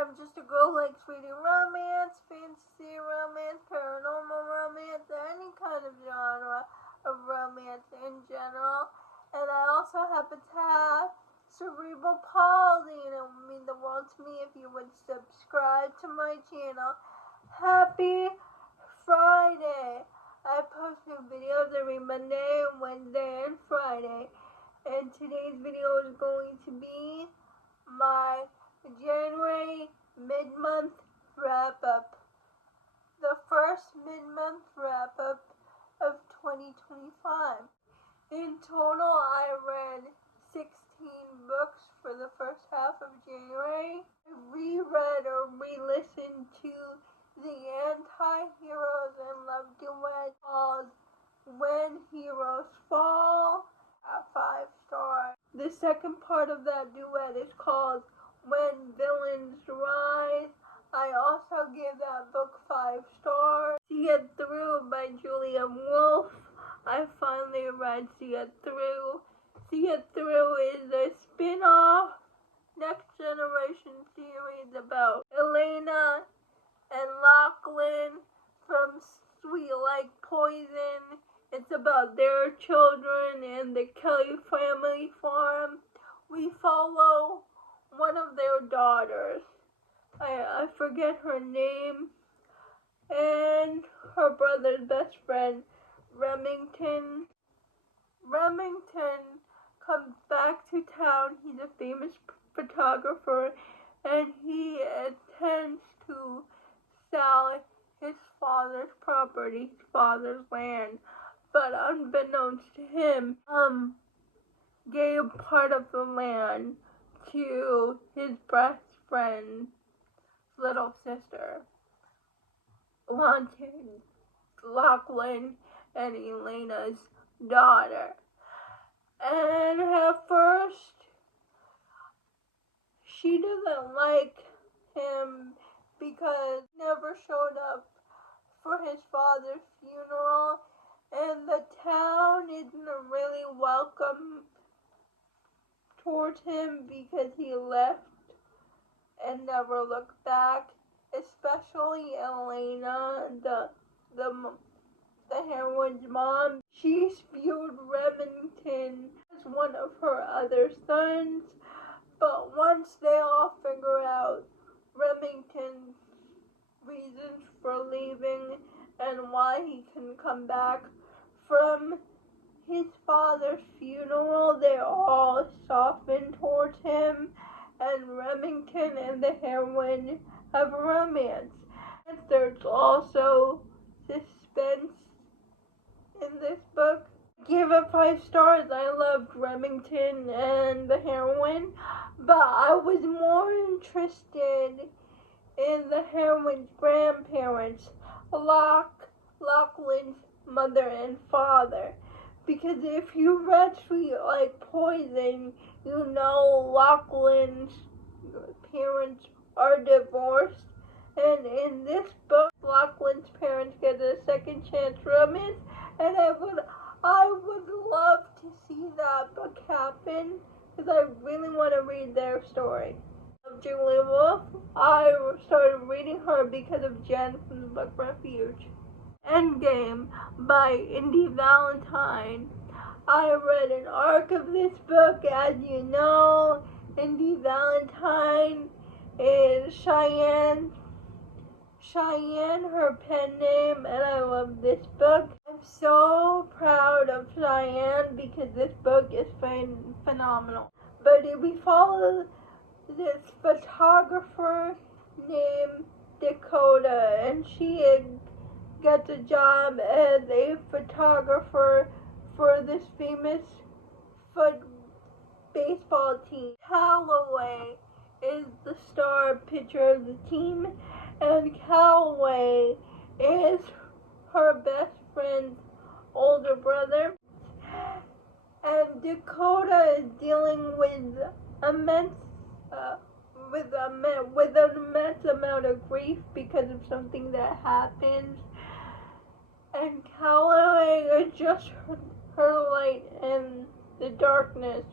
I'm just a girl who likes reading romance, fantasy romance, paranormal romance, any kind of genre of romance in general. And I also happen to have cerebral palsy, and it would mean the world to me if you would subscribe to my channel. Happy Friday! I post new videos every Monday, Wednesday, and Friday. And today's video is going to be my January mid-month wrap-up. The first mid-month wrap-up of 2025. In total, I read 16 books for the first half of January. I reread or re-listened to the Anti-Heroes and Love duet called When Heroes Fall at 5 stars. The second part of that duet is called When Villains Rise. I also give that book 5 stars. See It Through by Julia Wolf. I finally read See It Through. See It Through is a spin-off Next Generation series about Elena and Lachlan from Sweet Like Poison. It's about their children and the Kelly family farm. We follow one of their daughters. I forget her name. And her brother's best friend, Remington. Remington comes back to town. He's a famous photographer, and he intends to sell his father's property, his father's land. But unbeknownst to him, gave part of the land to his best friend's little sister, wanting Lachlan and Elena's daughter. And at first, she doesn't like him because he never showed up for his father's funeral, and the town isn't really welcome towards him because he left and never looked back. Especially Elena, the heroine's mom. She spewed Remington as one of her other sons, but once they all figure out Remington's reasons for leaving and why he can come back from his father's funeral, they all soften towards him, and Remington and the heroine have a romance. And there's also suspense in this book. Give it 5 stars. I loved Remington and the heroine, but I was more interested in the heroine's grandparents, Lachlan's mother and father. Because if you read Sweet Like Poison, you know Lachlan's parents are divorced. And in this book, Lachlan's parents get a second chance romance, and I would love to see that book happen, because I really want to read their story. Of Julia Wolf, I started reading her because of Jen from the book Refuge. Endgame by Indy Valentine. I read an arc of this book. As you know, Indy Valentine is Cheyenne, her pen name, and I love this book. I'm so proud of Cheyenne because this book is phenomenal. But we follow this photographer named Dakota, and she gets a job as a photographer for this famous baseball team. Callaway is the star pitcher of the team, and Callaway is her best friend's older brother. And Dakota is dealing with an immense amount of grief because of something that happens. And Callaway is just her light in the darkness,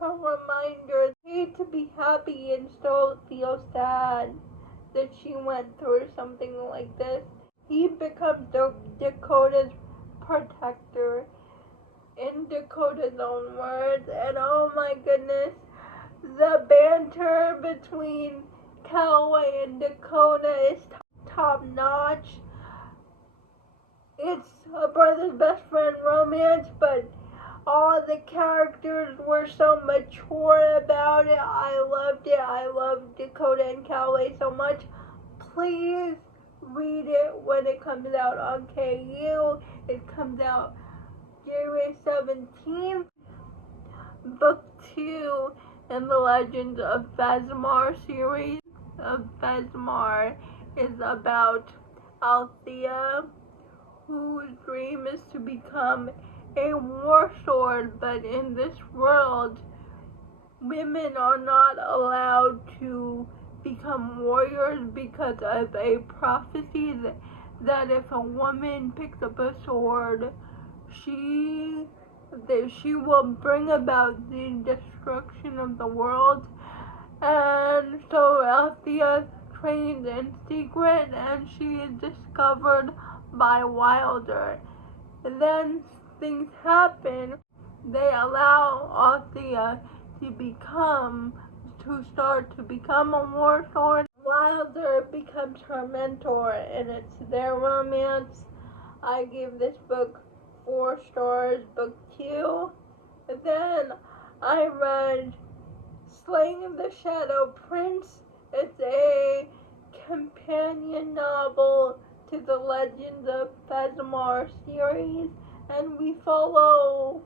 her reminder to be happy and still feel sad. that she went through something like this. He becomes Dakota's protector in Dakota's own words, and oh my goodness, the banter between Calloway and Dakota is top notch. It's a brother's best friend romance, but all the characters were so mature about it. I loved it. I loved Dakota and Calloway so much. Please read it when it comes out on KU. It comes out January 17th. Book 2 in the Legends of Vazmar series of Vazmar is about Althea, whose dream is to become a war sword, but in this world, women are not allowed to become warriors because of a prophecy that if a woman picks up a sword, she will bring about the destruction of the world. And so Althea trains in secret, and she is discovered by Wilder. And then things happen. They allow Althea to start to become a war sword. Wilder becomes her mentor, and it's their romance. I give this book 4 stars. Book 2. And then I read Slaying of the Shadow Prince. It's a companion novel to the Legends of Vazmar series, and we follow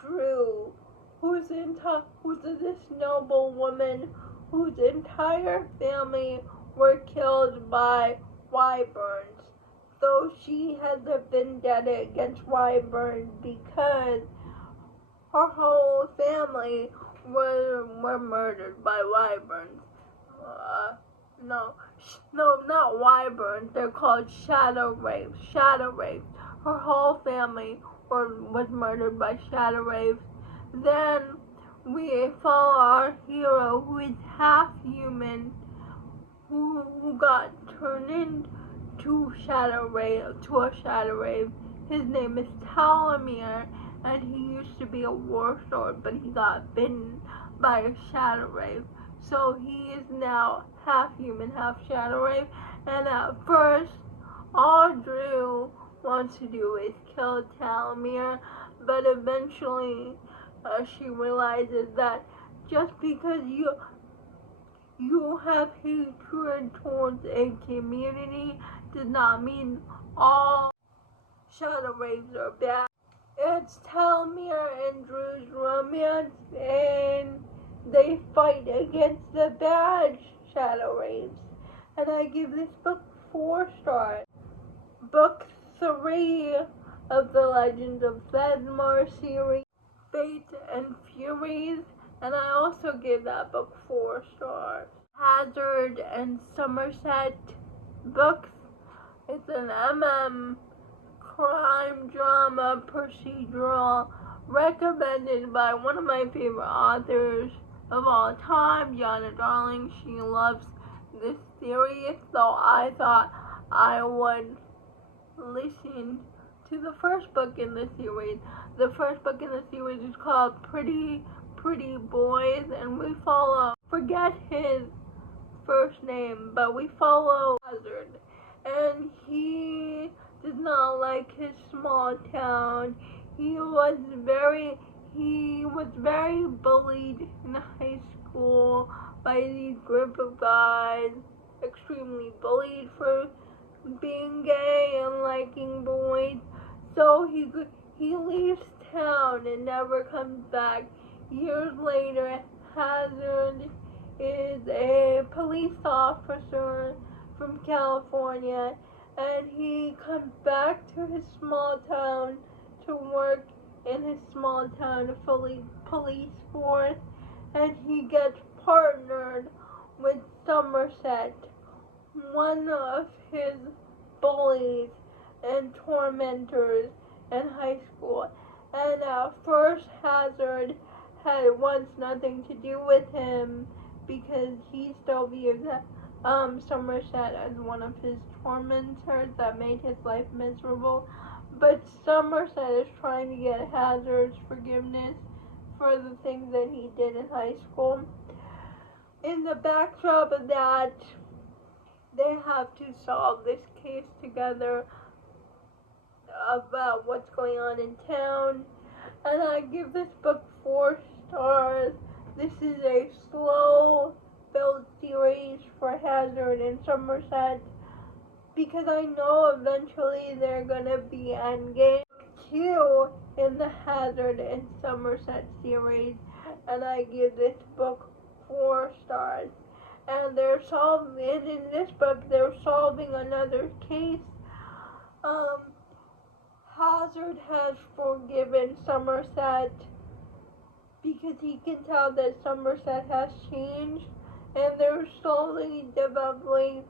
Drew, who's this noble woman whose entire family were killed by wyverns. So she has a vendetta against wyverns because her whole family were murdered by wyverns. No, not wyverns. They're called shadow wraiths. Shadow wraiths. Her whole family was murdered by shadow wraiths. Then we follow our hero, who is half human, who got turned into a shadow wraith. His name is Talamir, and he used to be a war sword, but he got bitten by a shadow wraith. So he is now half human, half shadow wraith. And at first, all Drew wants to do is kill Talamir, but eventually she realizes that just because you have hatred towards a community does not mean all shadow wraiths are bad. It's Talamir and Drew's romance, and they fight against the bad shadow wraiths. And I give this book 4 stars. Book 3 of the Legends of Vazmar series, Fate and Furies, and I also give that book 4 stars. Hazard and Somerset books. It's an crime drama procedural recommended by one of my favorite authors of all time, Jana Darling. She loves this series, so I thought I would listen to the first book in the series. The first book in the series is called Pretty Boys, and we follow, forget his first name, but we follow Hazard, and he does not like his small town. He was very bullied in high school by these group of guys, extremely bullied for being gay and liking boys. So he leaves town and never comes back. Years later, Hazard is a police officer from California, and he comes back to his small town to work in his small town police force, and he gets partnered with Somerset, one of his bullies and tormentors in high school. And at first, Hazard wants nothing to do with him because he still views Somerset as one of his tormentors that made his life miserable. But Somerset is trying to get Hazard's forgiveness for the things that he did in high school. In the backdrop of that, they have to solve this case together about what's going on in town. And I give this book 4 stars. This is a slow build series for Hazard and Somerset, because I know eventually they're gonna be Endgame 2 in the Hazard and Somerset series, and I give this book 4 stars. And in this book they're solving another case. Hazard has forgiven Somerset because he can tell that Somerset has changed, and they're slowly developing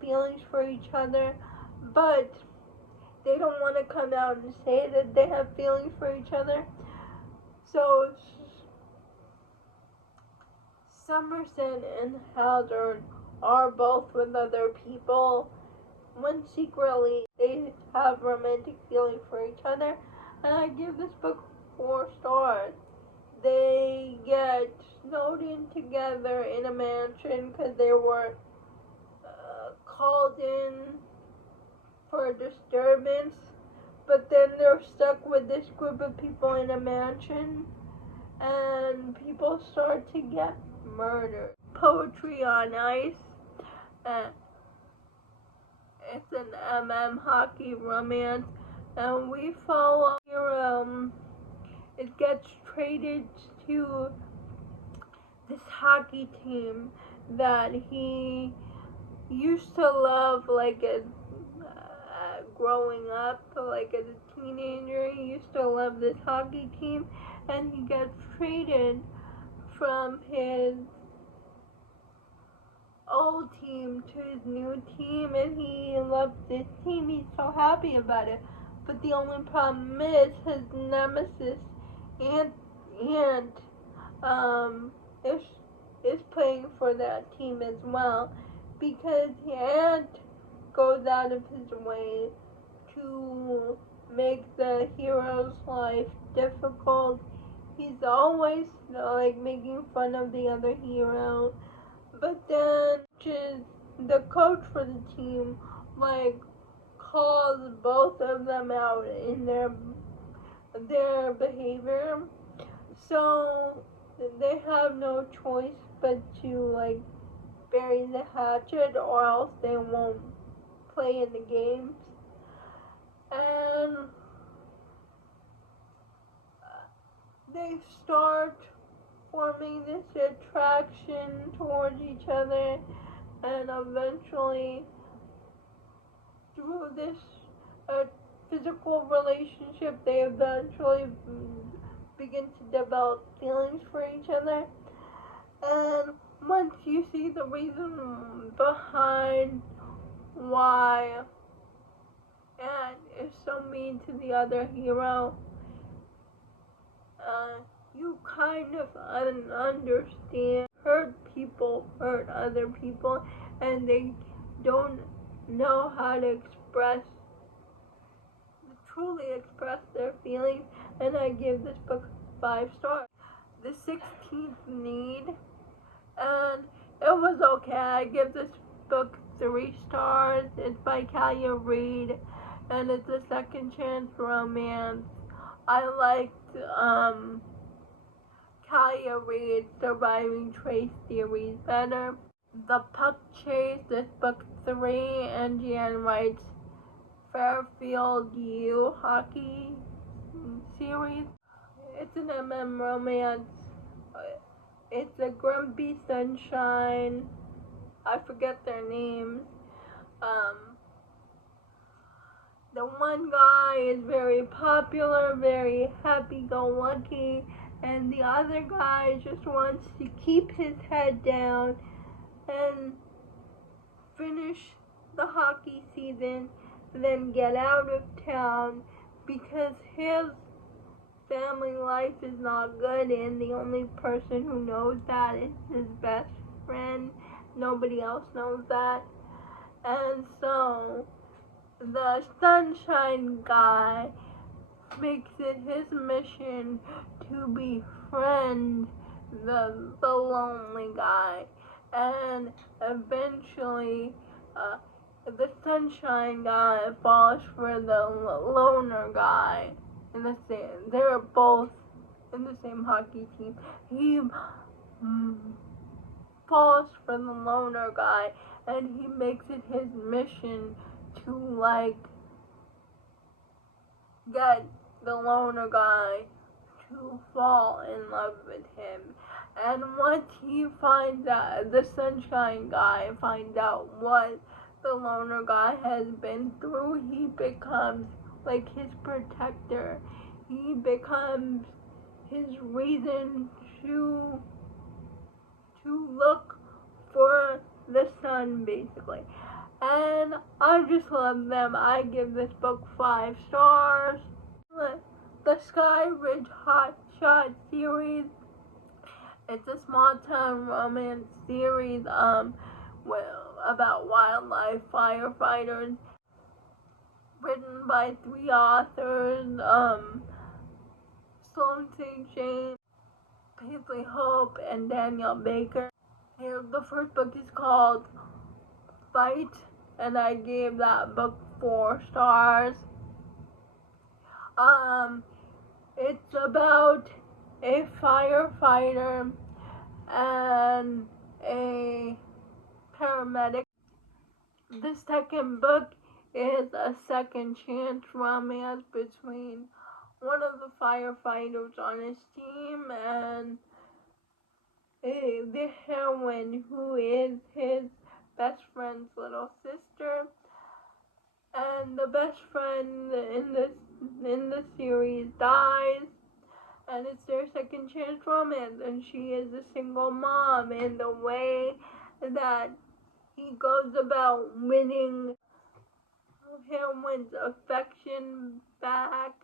feelings for each other, but they don't want to come out and say that they have feelings for each other. So Somerset and Hazard are both with other people when secretly they have romantic feelings for each other, and I give this book 4 stars. They get snowed in together in a mansion because they were called in for a disturbance, but then they're stuck with this group of people in a mansion, and people start to get murdered. Poetry on Ice. It's an hockey romance, and we follow here. It gets traded to this hockey team that he used to love, like growing up, like as a teenager. He used to love this hockey team, and he gets traded from his old team to his new team, and he loves this team. He's so happy about it. But the only problem is his nemesis, Aunt, is playing for that team as well, because Aunt goes out of his way to make the hero's life difficult. He's always like making fun of the other hero, but then the coach for the team like calls both of them out in their behavior, so they have no choice but to like bury the hatchet, or else they won't play in the games. And they start forming this attraction towards each other, and eventually through this physical relationship they eventually begin to develop feelings for each other. And once you see the reason behind why Anne is so mean to the other hero, you kind of understand. Hurt people hurt other people, and they don't know how to truly express their feelings, and I give this book 5 stars. The 16th Need, and it was okay. I give this book 3 stars. It's by Kalia Reed, and it's a second chance romance. I liked Kalia Reed's Surviving Trace series better. The Puck Chase, this book 3, and Jan writes Fairfield U hockey series. It's an romance. It's a Grumpy Sunshine. I forget their names. The one guy is very popular, very happy-go-lucky, and the other guy just wants to keep his head down and finish the hockey season, then get out of town, because his family life is not good, and the only person who knows that is his best friend, nobody else knows that. And so the sunshine guy makes it his mission to befriend the lonely guy, and eventually the sunshine guy falls for the loner guy. They're both in the same hockey team. He falls for the loner guy, and he makes it his mission to get the loner guy to fall in love with him. And once he finds out, the sunshine guy finds out what the loner guy has been through, he becomes like his protector. He becomes his reason to look for the sun, basically. And I just love them. I give this book 5 stars. The Sky Ridge Hot Shot series. It's a small town romance series about wildlife firefighters. Written by 3 authors, Sloan St. James, Paisley Hope, and Danielle Baker. The first book is called Fight, and I gave that book 4 stars. It's about a firefighter and a paramedic. The second book is a second chance romance between one of the firefighters on his team and the heroine, who is his best friend's little sister. And the best friend in the series dies, and it's their second chance romance, and she is a single mom. And the way that he goes about winning heroine's affection back,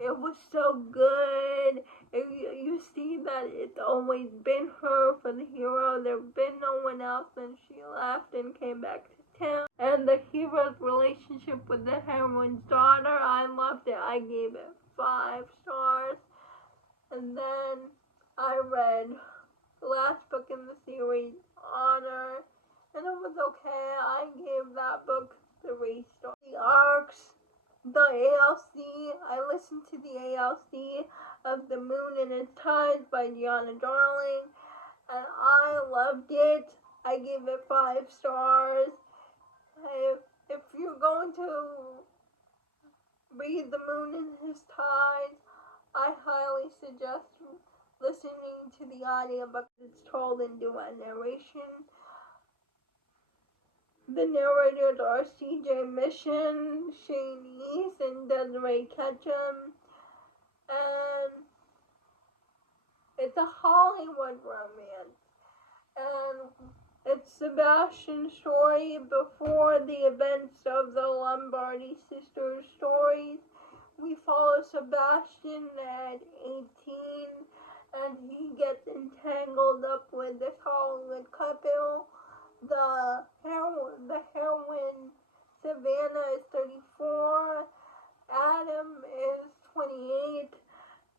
it was so good. You see that it's always been her for the hero. There's been no one else, and she left and came back to town. And the hero's relationship with the heroine's daughter, I loved it. I gave it 5 stars. And then I read the last book in the series, Honor, and it was okay. I gave that book 3 stars. The arcs, the ALC, I listened to the ALC of The Moon and Its Tides by Gianna Darling, and I loved it. I gave it 5 stars. If you're going to read The Moon and Its Tides, I highly suggest listening to the audiobook. It's told in duet narration. The narrators are C.J. Mission, Shane East, and Desiree Ketchum. And it's a Hollywood romance. And it's Sebastian's story before the events of the Lombardi sisters' stories. We follow Sebastian at 18, and he gets entangled up with this Hollywood couple. The heroine, Savannah, is 34, Adam is 28,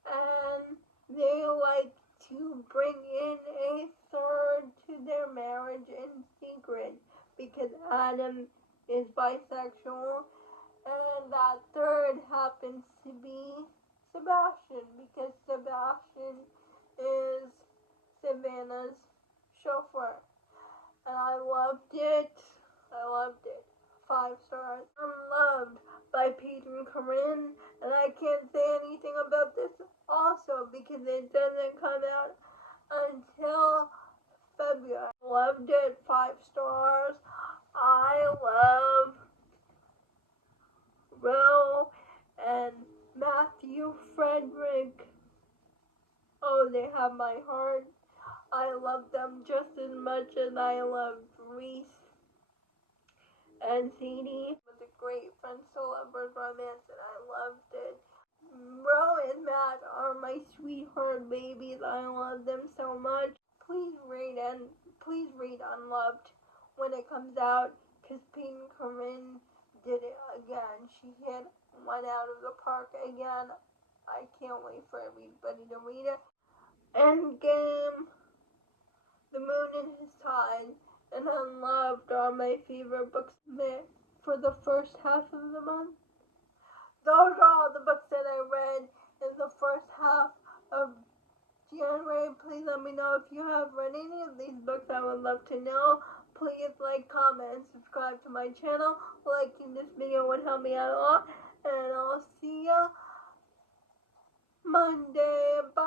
and they like to bring in a third to their marriage in secret because Adam is bisexual, and that third happens to be Sebastian because Sebastian is Savannah's chauffeur. And I loved it. 5 stars. Unloved by Pete and Corinne. And I can't say anything about this also because it doesn't come out until February. Loved it. 5 stars. I love Ro and Matthew Frederick. Oh, they have my heart. I love them just as much as I loved Reese and Sadie. It was a great friends to lovers romance, and I loved it. Ro and Matt are my sweetheart babies. I love them so much. please read Unloved when it comes out, because Peyton Corinne did it again. She hit one out of the park again. I can't wait for everybody to read it. Endgame, The Moon in His Tide, and Unloved are my favorite books for the first half of the month. Those are all the books that I read in the first half of January. Please let me know if you have read any of these books. I would love to know. Please like, comment, and subscribe to my channel. Liking this video would help me out a lot. And I'll see you Monday. Bye.